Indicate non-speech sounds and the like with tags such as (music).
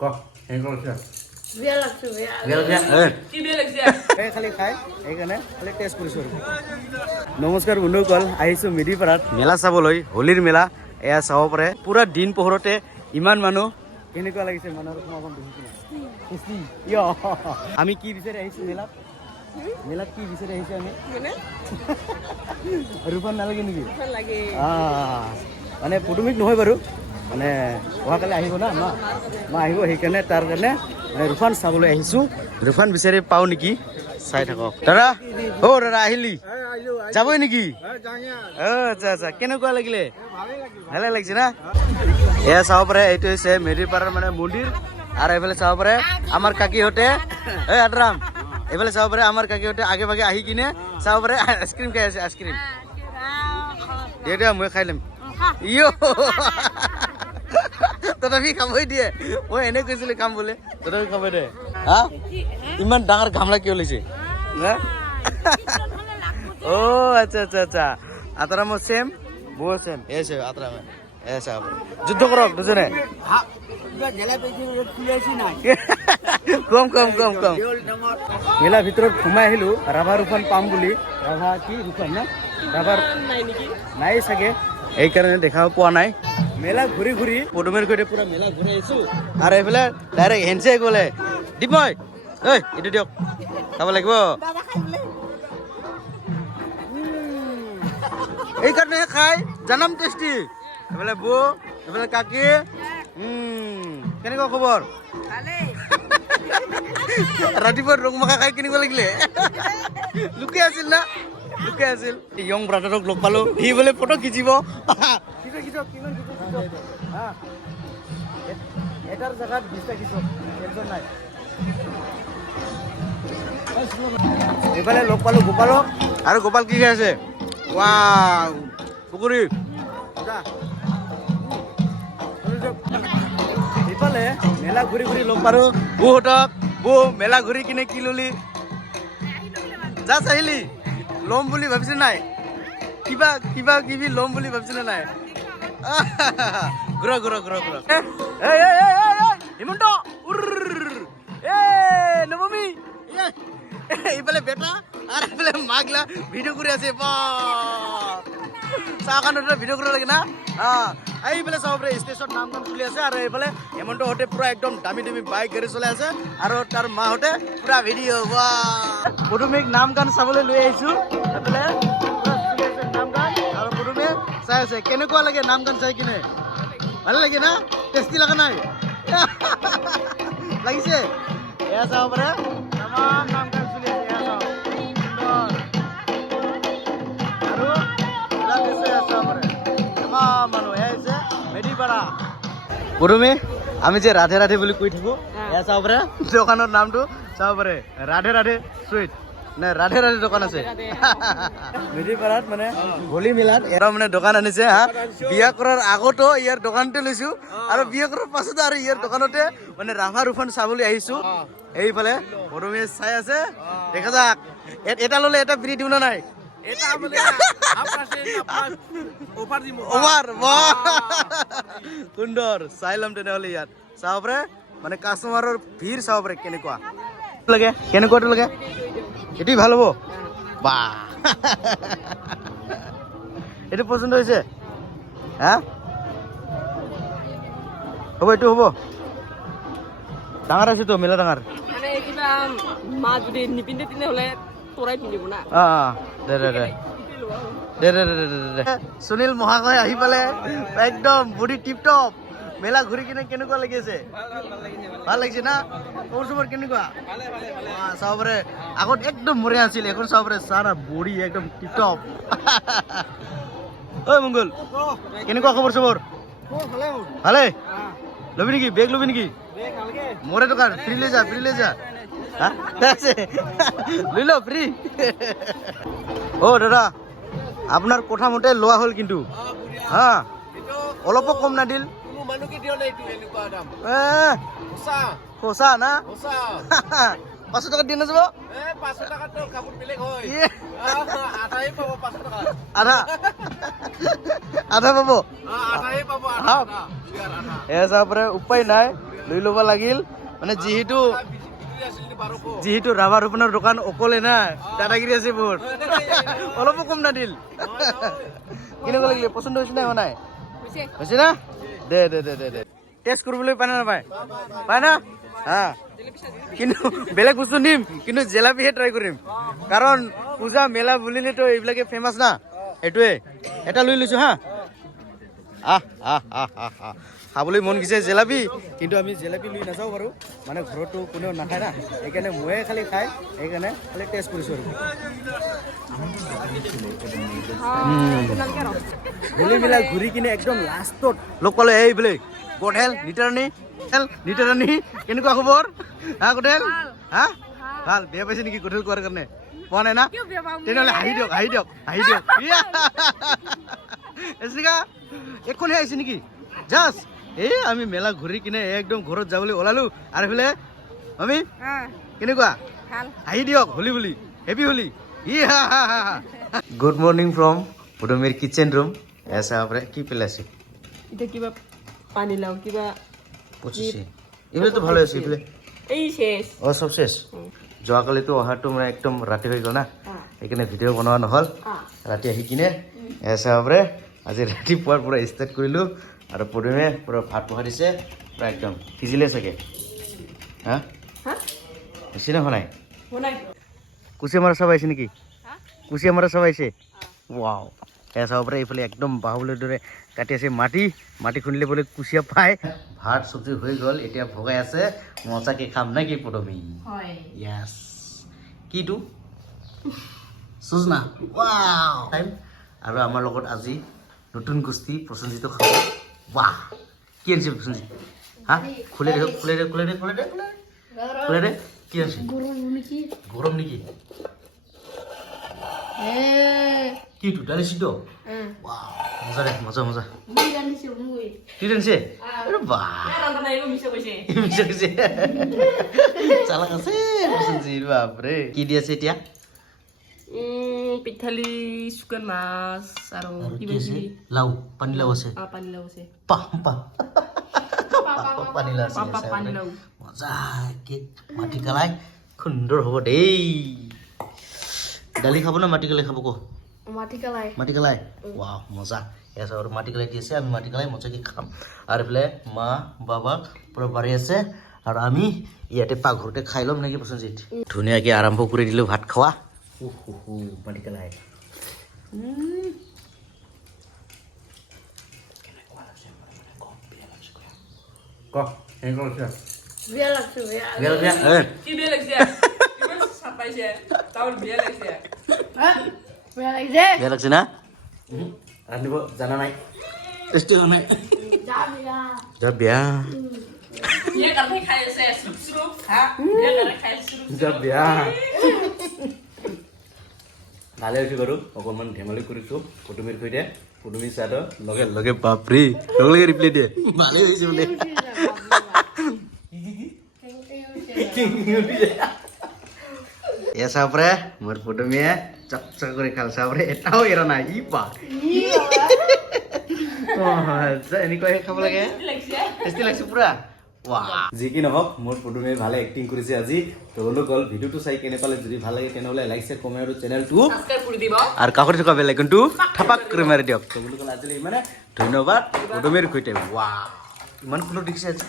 ক হেৰি কৰিছে বেয়া লাগছে বেয়া। বেয়া কি বেয়া লাগছে? এই খালি খাই সেইকাৰণে খালি টেষ্ট কৰিছোঁ আৰু নমস্কাৰ বন্ধুসকল আহিছোঁ মিডিপাৰাত। মেলা চাবলৈ হোলীৰ মেলা এয়া চাব পাৰে। পুৰা দিন পোহৰতে ইমান মানুহ। কেনেকুৱা লাগিছে মানুহৰ খুচি ইয় আমি কি বিচাৰি আহিছোঁ মেলাত? মেলাত কি বিচাৰি আহিছোঁ আমি? মানে? নালাগে নেকি? মানে পুটুমিক নহয় বাৰু। মানে অহাকালি আহিব না মা মা আহিব সেইকাৰণে তাৰ কাৰণে মানে ৰিফাণ্ড চাবলৈ আহিছোঁ। ৰিফাণ্ড বিচাৰি পাওঁ নেকি? চাই থাকক। দাদা অ' দাদা আহিলি। যাবই নেকি? অ' আচ্ছা আচ্ছা। কেনেকুৱা লাগিলে? ভালে লাগিছে না? এয়া চাব পাৰে এইটো হৈছে মেধিপাৰাৰ মানে মন্দিৰ। আৰু এইফালে চাব পাৰে আমাৰ কাকিহঁতে। এই আটৰাম এইফালে চাব পাৰে আমাৰ কাকিহঁতে আগে ভাগে আহি কিনে চাব পাৰে আইচক্ৰীম খাই আছে আইচক্ৰীম। দিয়া দিয়া মই খাই ল'ম। ইয়। তথাপি খাবই দিয়ে। মই এনে কৈছিলো খাম বুলি। তথাপি খাবই দে হা? ইমান ডাঙৰ গামলা কিয় লৈছে হা? অ' আচ্ছা আচ্ছা আচ্ছা। আতৰা মোৰ চেম বৌ চেম এই চেম আতৰা এই চাব যুদ্ধ কৰক দুজনে। (laughs) কম কম কম কম। মেলা ভিতৰত সোমাই আহিলো ৰাভা ৰুফান পাম বুলি। ৰাভা কি ৰুফান না? ৰাভাৰ নাই নেকি? নাই চাগে। সেইকাৰণে দেখাব পোৱা নাই। মেলা ঘূৰি ঘূৰি। পদুমেৰ সৈতে পুৰা মেলা ঘূৰি আহিছো। আৰু এইফালে ডাইৰেক্ট হেনচে গ'লে। দিপময় ঐ এইটো দিয়ক। খাব লাগিব। এইকাৰণে খাই জানাম টেষ্টি এইফালে বৌ এইফালে কাকি। উম, কেনেকুৱা খবৰ? ৰাতিপুৱা ৰংমাখা খাই কিনিব লাগিলে। লোকে আছিল না? লোকে আছিল। য়ং ব্ৰাদাৰক লগ পালো। সি বোলে ফটো খিচিব। এটাৰ জেগাত বিছটা খিচক টেনশ্যন নাই। এইফালে লগ পালো গোপালক। আৰু গোপাল কি খাই আছে? ৱাও পুখুৰী। ইফালে মেলা ঘূৰি ঘূৰি লগ পালো। বৌহঁতক বৌ মেলা ঘূৰি কিনে কি ললি? জাষ্ট আহিলি। ল'ম বুলি ভাবিছে নাই? কিবা কিবা কিবি ল'ম বুলি ভাবিছিলে নাই? ঘূৰা ঘূৰা ঘূৰা ঘূৰা। হিমন্ত নৱমী এইফালে বেটা আৰু এইফালে মাগলা ভিডিঅ' কৰি আছে বা চাহকানত ভিডিঅ' কৰিব লাগে না? এইফালে চাব পাৰে ষ্টেচন নামখন খুলি আছে আৰু এইফালে হেমন্তহঁতে পুৰা একদম দামী দামী বাইক গাড়ী চলাই আছে আৰু তাৰ মাহঁতে পুৰা ভিডিঅ' বা পদুমীক নাম গান চাবলৈ লৈ আহিছোঁ। পুৰা নাম গান পদুমে চাই আছে কেনেকুৱা লাগে নাম গান চাই কিনে? ভালে লাগে না? টেষ্টি লগা নাই? (laughs) লাগিছে? এয়া চাব পাৰে। তামাম নাম গান চলি আছে এয়া চাওক আৰু পুৰা। আমাৰ মানুহ এয়া হৈছে মেডিপাৰা পদুমী আমি যে ৰাধে ৰাধে বুলি কৈ থাকো চাব পাৰে। দোকানৰ নামটো চাব পাৰে ৰাধে ৰাধে চুইট। নে ৰাধে ৰাধে দোকান আছে। (laughs) মানে হোলী মেলাত এটা মানে দোকান আনিছে হা। বিয়া কৰাৰ আগতো ইয়াৰ দোকানতে লৈছো আৰু বিয়া কৰাৰ পাছতো আৰু ইয়াৰ দোকানতে মানে ৰাভা ৰুফান চাবলৈ আহিছো। এইফালে পদুমী চাই আছে। দেখা যাক এ- এটা ল'লে এটা ফ্ৰী দিওঁ নাই? অভাৰ সুন্দৰ চাই ল'ম তেনেহ'লে ইয়াত। চাব পাৰে মানে কাষ্টমাৰৰ ভিৰ চাব পাৰে কেনেকুৱা। লাগে কেনেকুৱাটো লাগে? এটাই ভালো বো বা। এটা পছন্দ হয়েছে? হ্যাঁ? হব একটু হব। ডাঙার আছে তো মেলা ডাঙার। সুনীল মহাশয় আহি পালে একদম বডি টিপ টপ মেলা ঘুরি কিনে কেনেকুৱা লাগিছে? ভালো লাগিছে না? মোৰ চবৰ কেনেকুৱা? চাবৰে আগত একদম মৰিয়া আছিল এখন চা না বডি একদম টিপ টপ ঐ মংগল কেনেকুৱা খবৰ চবৰ ভালে? ল'বি নেকি? বেগ ল'বি নেকি? মোৰে দোকান ফ্ৰী লৈ যা ফ্ৰীলৈ যা। লৈ ল ফ্ৰী অ' দাদা আপোনাৰ কথা মতে লোৱা হ'ল কিন্তু। হা অলপো কম নাদিল এ, সঁচা? না? (laughs) পাঁচশো টকা দিয়ে নাযাব ইয়ে, আধা? আধা পাব? হাফ এয়া চাপৰে উপায় নাই। লৈ ল'ব লাগিল। মানে যিহেতু যিহেতু ৰাভা ৰোপণৰ দোকান অকলে না দাদাগিৰি আছে বহুত। অলপো কম নাদিল। কেনেকুৱা লাগিলে? পচন্দ হৈছে নাই হোৱা নাই? হৈছে। হৈছে না? দে দে দে দে দে। টেষ্ট কৰিবলৈ পায় না নাপায়? পায় না? হা। কিন্তু বেলেগ বস্তু নিম কিন্তু জেলাপিহে ট্ৰাই কৰিম। কাৰণ পূজা মেলা বুলিলেতো এইবিলাকে ফেমাছ না। সেইটোৱে এটা লৈ লৈছোঁ হা। আহ আহ আহ আহ আহ। খাবলৈ মন গৈছে জেলাপি। কিন্তু আমি জেলাপি লৈ নাযাওঁ বাৰু। মানে ঘৰতো কোনেও নাখায় না। সেইকাৰণে ময়ে খালি খাই সেইকাৰণে খালি টেষ্ট কৰিছোঁ আৰু। ঘূৰি কিনে একদম লাষ্টত লগ পালে এই বোলে। গধেল নিতাৰাণী হেল নিতাৰাণী কেনেকুৱা খবৰ? হা গধেল হা? ভালো। বেয়া পাইছে নেকি গধেল কোৱাৰ কাৰণে? পোৱা নাই না? তেনেহ'লে হাঁহি দিয়ক হাঁহি দিয়ক হাঁহি দিয়ক! (laughs) এচিকা এইখনহে আহিছে নেকি? জাষ্ট এই আমি মেলা ঘূৰি কিনে একদম ঘৰত যাবলৈ ওলালো। আৰু এইফালে আমি কেনেকুৱা? ভালো। হাঁহি দিয়ক হোলি বুলি happy Holi. Good morning from পুডমিৰ kitchen room এসা আপরে কি পেলাইছে? এতিয়া কিবা পানী লাও কিবা পঁচিছে এইফালেতো ভালো আছে এইফালে। এই শেষ। অ চব শেষ? যোৱাকালিতো অহাটো মানে একদম ৰাতি হৈ গ'ল না? সেইকাৰণে ভিডিঅ' বনোৱা নহ'ল। ৰাতি আহি কিনে আপরে আজি ৰাতিপুৱাৰ পৰা ষ্টাৰ্ট কৰিলোঁ আৰু পদুমে পূৰা ভাত বহাই দিছে পূৰা একদম সিজিলে চাগে। হা? বেছি নহয় নাই? কুচিয়া মাৰা চাব আহিছে নেকি? কুচিয়া মাৰা চাব আহিছে? ৱাও। চাব এইফালে একদম বাহুবলীৰ দৰে কাটি আছে মাটি। মাটি খুন্দিলে বোলে কুচিয়া পায়। ভাত চব্জি হৈ গ'ল এতিয়া ভগাই আছে। মজাকে খাম নে কি পদমী য়েছ কিটো? সুজনা? টাইম আৰু আমাৰ লগত আজি নতুন গোষ্ঠী প্ৰসঞ্জিত খাব ৱাহ কি আনিছে প্ৰসঞ্জিত হা? খুলে দে খুলে দে খুলে দে খুলে দে খুলে দে। কি আনিছে? গৰম নেকি? কি মজা দিছিতো মাটি কালাই সুন্দৰ হব দেই। দালি খাব ন মাটি কালাই খাব ক? মাটিকালাই মাটিকালাই ৱাহ মজা এসে ওর মাটিকালাই দিয়েছে আমি মাটিকালাই মজাকে খাম আর বলে মা বাবা পুরো বাড়ি আছে আর আমি ইয়াতে পাঘরতে খাই লম নাকি পছন্দ ধুনিয়া কি আরম্ভ করে দিল ভাত খাওয়া মাটিকালাই কি উহ, মাটি কালাই ক কেনেকুৱা লাগিছে বেয়া লাগিছে এ কি বেয়া লাগিছে ইমান চাপ পাইছে তাৰ বেয়া লাগিছে বেয়া লাগছে না ৰান্ধিব জানা নাই টেষ্টি হোৱা নাই যা বেয়া বিয়া কাৰণে খাই আছে চুপ চুপ হা বিয়া কাৰণে খাই চুপ যা বেয়া ভালে হৈছে বাৰু অকণমান ধেমালি কৰিছোঁ পুটুমিৰ সৈতে পুটুমি চাদৰ লগে লগে বাপৰি লগে লগে ৰিপ্লাই দিয়ে ভালে হৈছে বোলে এ চাপৰে মোৰ পুটুমিয়ে চক চক কৰি খাল চাপৰে এটাও এৰা নাই ই বা এনেকুৱাহে খাব লাগে? টেষ্টি লাগছে। পুৰা যি কি নহওক মোৰ পদুমে ভালে এক্টিং কৰিছে আজি। তো গ'ল ভিডিঅ'টো চাই কেনে পালে যদি ভালো লাগে তেনেহ'লে লাইক শ্বেয়াৰ কমেণ্ট আৰু চেনেলটো দিব। আৰু কাষতে থকা বেল আইকনটো থাপাক কৰি মাৰি দিয়ক। তো গ'ল আজিলৈ ইমানে। ধন্যবাদ। পদুমেৰ সৈতে ৱা ইমান ফুলৰ দেখিছে আজি।